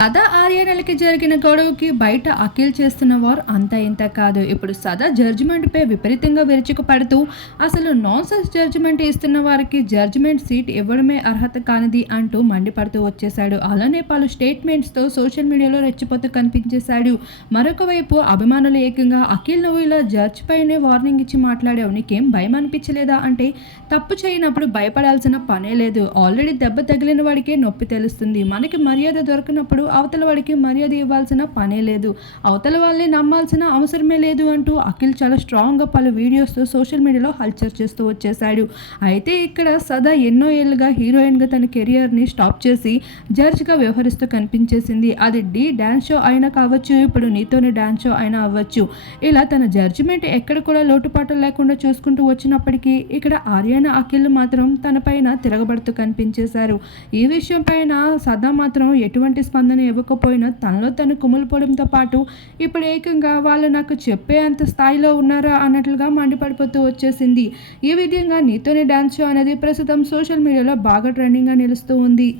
సదా ఆర్యనలకి జరిగిన గొడవకి బయట అఖిల్ చేస్తున్న వారు అంత ఇంత కాదు. ఇప్పుడు సదా జడ్జిమెంట్పై విపరీతంగా విరుచుకు పడుతూ అసలు నాన్ సెన్స్ జడ్జిమెంట్ ఇస్తున్న వారికి జడ్జిమెంట్ సీట్ ఇవ్వడమే అర్హత కానిది అంటూ మండిపడుతూ వచ్చేశాడు. అలానే పలు స్టేట్మెంట్స్తో సోషల్ మీడియాలో రెచ్చిపోతూ కనిపించేశాడు. మరొక వైపు అభిమానులు ఏకంగా అఖిల్ నువ్వు ఇలా జడ్జ్ పైనే వార్నింగ్ ఇచ్చి మాట్లాడావు. నీకేం భయం అనిపించలేదా అంటే తప్పు చేయనప్పుడు భయపడాల్సిన పనే లేదు. ఆల్రెడీ దెబ్బ తగిలిన వాడికే నొప్పి తెలుస్తుంది. మనకి మర్యాద దొరకనప్పుడు అవతల వాడికి మర్యాద ఇవ్వాల్సిన పనే లేదు. అవతల వాళ్ళని నమ్మాల్సిన అవసరమే లేదు అంటూ అఖిల్ చాలా స్ట్రాంగ్గా పలు వీడియోస్తో సోషల్ మీడియాలో హల్చర్ చేస్తూ వచ్చేశాడు. అయితే ఇక్కడ సదా ఎన్నో ఏళ్ళుగా హీరోయిన్గా తన కెరియర్ని స్టాప్ చేసి జడ్జ్గా వ్యవహరిస్తూ కనిపించేసింది. అది డి డ్యాన్స్ షో అయినా కావచ్చు ఇప్పుడు నీతోనే డ్యాన్స్ షో అయినా అవ్వచ్చు. ఇలా తన జడ్జిమెంట్ ఎక్కడ కూడా లోటుపాట్లు లేకుండా చూసుకుంటూ వచ్చినప్పటికీ ఇక్కడ ఆర్యానా అఖిల్ మాత్రం తన పైన తిరగబడుతూ కనిపించేశారు. ఈ విషయం పైన సదా మాత్రం ఎటువంటి స్పందన ఇవ్వకపోయినా తనలో తను కుమిలిపోవడంతో పాటు ఇప్పుడు ఏకంగా వాళ్ళు నాకు చెప్పే అంత స్థాయిలో ఉన్నారా అన్నట్లుగా మండిపడిపోతూ వచ్చేసింది. ఈ విధంగా నీతోనే డ్యాన్స్ షో అనేది ప్రస్తుతం సోషల్ మీడియాలో బాగా ట్రెండింగ్గా నిలుస్తూ ఉంది.